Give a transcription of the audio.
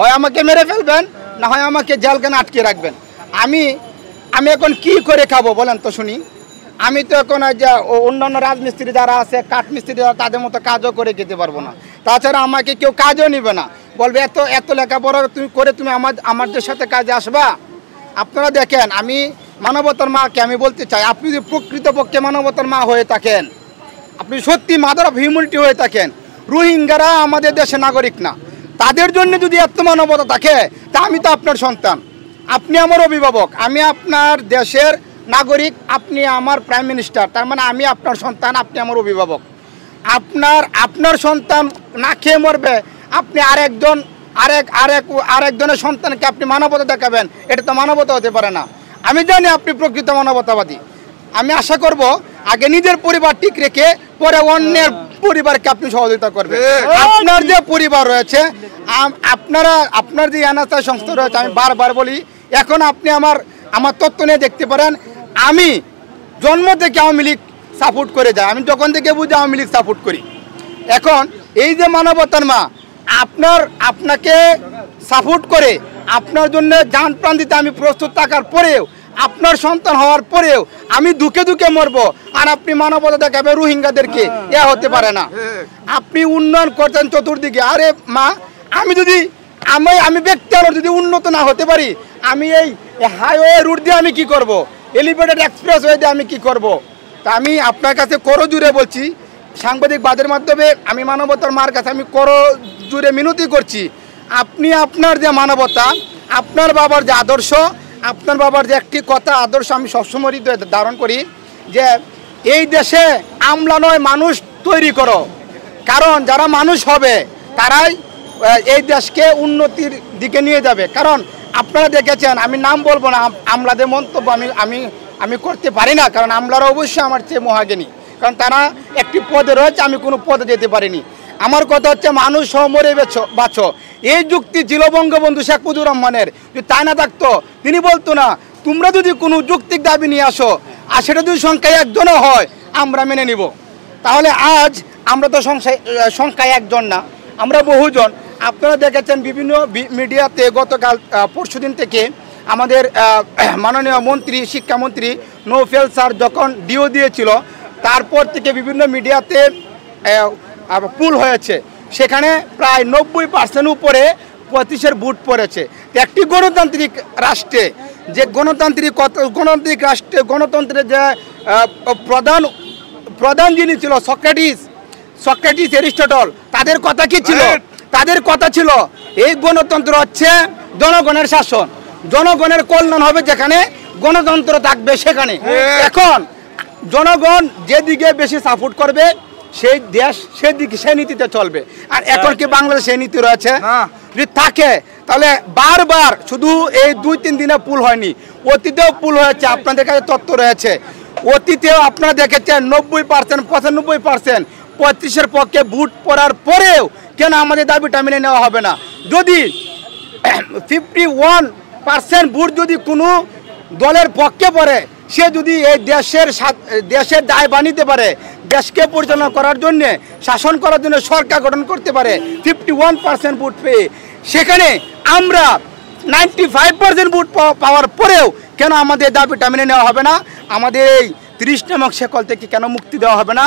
হয় আমাকে মেরে ফেলবেন, না হয় আমাকে জেলখানে আটকে রাখবেন। আমি আমি এখন কি করে খাবো বলেন তো শুনি? আমি তো এখন যে অন্যান্য রাজমিস্ত্রি যারা আছে, কাঠমিস্ত্রি যারা, তাদের মতো কাজও করে খেতে পারবো না। তাছাড়া আমাকে কেউ কাজও নিবে না, বলবে এত এত লেখাপড়া তুমি করে তুমি আমাদের সাথে কাজে আসবা। আপনারা দেখেন, আমি মানবতার মাকে আমি বলতে চাই, আপনি যদি প্রকৃতপক্ষে মানবতার মা হয়ে থাকেন, আপনি সত্যি মাদার অফ হিউম্যানিটি হয়ে থাকেন, রোহিঙ্গারা আমাদের দেশের নাগরিক না, তাদের জন্য যদি এত মানবতা থাকে, তা আমি তো আপনার সন্তান, আপনি আমার অভিভাবক, আমি আপনার দেশের নাগরিক, আপনি আমার প্রাইম মিনিস্টার, তার মানে আমি আপনার সন্তান, আপনি আমার অভিভাবক। আপনার সন্তান না খেয়ে মরবে, আপনি আরেকজনের সন্তানকে আপনি মানবতা দেখাবেন, এটা তো মানবতা হতে পারে না। আমি জানি আপনি প্রকৃত মানবতাবাদী। আমি আশা করব আগে নিজের পরিবার ঠিক রেখে পরে অন্যের পরিবারকে আপনি সহযোগিতা করবেন। আপনার যে পরিবার রয়েছে, আপনার যে এনএসআ সংস্থা রয়েছে, আমি বারবার বলি, এখন আপনি আমার তথ্য নিয়ে দেখতে পারেন, আমি জন্ম থেকে আওয়ামী লীগ সাপোর্ট করে যাই, আমি যখন থেকে বুঝি আওয়ামী লীগ সাপোর্ট করি। এখন এই যে মানবতার মা আপনাকে সাপোর্ট করে আপনার জন্য জান প্রাণ দিতে আমি প্রস্তুত থাকার পরেও, আপনার সন্তান হওয়ার পরেও আমি দুঃখে দুঃখে মরবো, আর আপনি মানবতা দেখাবেন রোহিঙ্গাদেরকে, এ হতে পারে না। আপনি উন্নয়ন করছেন চতুর্দিকে, আরে মা, আমি ব্যক্তি যদি উন্নত না হতে পারি, আমি এই হাইওয়ে রুট দিয়ে আমি কি করব, এলিভেটেড এক্সপ্রেস ওয়ে দিয়ে আমি কি করব? তা আমি আপনার কাছে করজোড়ে বলছি, সাংবাদিক বাদের মাধ্যমে আমি মানবতার মার কাছে আমি করজোড়ে মিনতি করছি, আপনি আপনার যে মানবতা, আপনার বাবার যে আদর্শ, আপনার বাবার যে একটি কথা আদর্শ আমি সবসময় ধারণ করি, যে এই দেশে আমলা নয় মানুষ তৈরি করো, কারণ যারা মানুষ হবে তারাই এই দেশকে উন্নতির দিকে নিয়ে যাবে। কারণ আপনারা দেখেছেন, আমি নাম বলবো না, আমলাদের মন্তব্য আমি করতে পারি না, কারণ আমলারা অবশ্যই আমার চেয়ে মহাজ্ঞানী, কারণ তারা একটি পদে রয়েছে, আমি কোনো পদে যেতে পারিনি। আমার কথা হচ্ছে, মানুষ সহ মরে বাঁচো, এই যুক্তি ছিল বঙ্গবন্ধু শেখ মুজিবুর রহমানের। যদি তাই না থাকতো, তিনি বলতো না, তোমরা যদি কোনো যৌক্তিক দাবি নিয়ে আসো, আর সেটা যদি সংখ্যায় একজনও হয়, আমরা মেনে নিব। তাহলে আজ আমরা তো সংখ্যায় একজন না, আমরা বহুজন। আপনারা দেখেছেন বিভিন্ন মিডিয়াতে গতকাল পরশুদিন থেকে আমাদের মাননীয় মন্ত্রী, শিক্ষামন্ত্রী নৌফেল স্যার যখন ডিও দিয়েছিল, তারপর থেকে বিভিন্ন মিডিয়াতে পুল হয়েছে, সেখানে প্রায় 90% উপরে 25-এর বুট পড়েছে। একটি গণতান্ত্রিক রাষ্ট্রে, যে গণতান্ত্রিক রাষ্ট্রে গণতন্ত্রের যে প্রধান যিনি ছিল সক্রেটিস, এরিস্টটল, তাদের কথা কি ছিল? তাদের কথা ছিল, এই গণতন্ত্র হচ্ছে জনগণের শাসন, জনগণের কল্যাণ হবে যেখানে, গণতন্ত্র থাকবে সেখানে। এখন জনগণ যেদিকে বেশি সাপোর্ট করবে, সেই দেশ সেদিকে সেই নীতিতে চলবে। আর এখন কি বাংলাদেশে সেই নীতি রয়েছে? যদি থাকে, তাহলে বারবার শুধু এই 2-3 দিনে পুল হয়নি, অতীতেও পুল হয়েছে, আপনাদের কাছে তথ্য রয়েছে। অতীতেও আপনারা দেখেছেন 90%, 95%, 35-এর পক্ষে ভোট পড়ার পরেও কেন আমাদের দাবিটা মেনে নেওয়া হবে না? যদি 51% ভোট যদি কোনো দলের পক্ষে পড়ে, সে যদি এই দেশের দায় বানিতে পারে, দেশকে পরিচালনা করার জন্য, শাসন করার জন্য সরকার গঠন করতে পারে 51% ভোট পেয়ে, সেখানে আমরা 95% ভোট পাওয়ার পরেও কেন আমাদের দাবিটা মেনে নেওয়া হবে না? আমাদের এই 30 নামক শেকল থেকে কেন মুক্তি দেওয়া হবে না?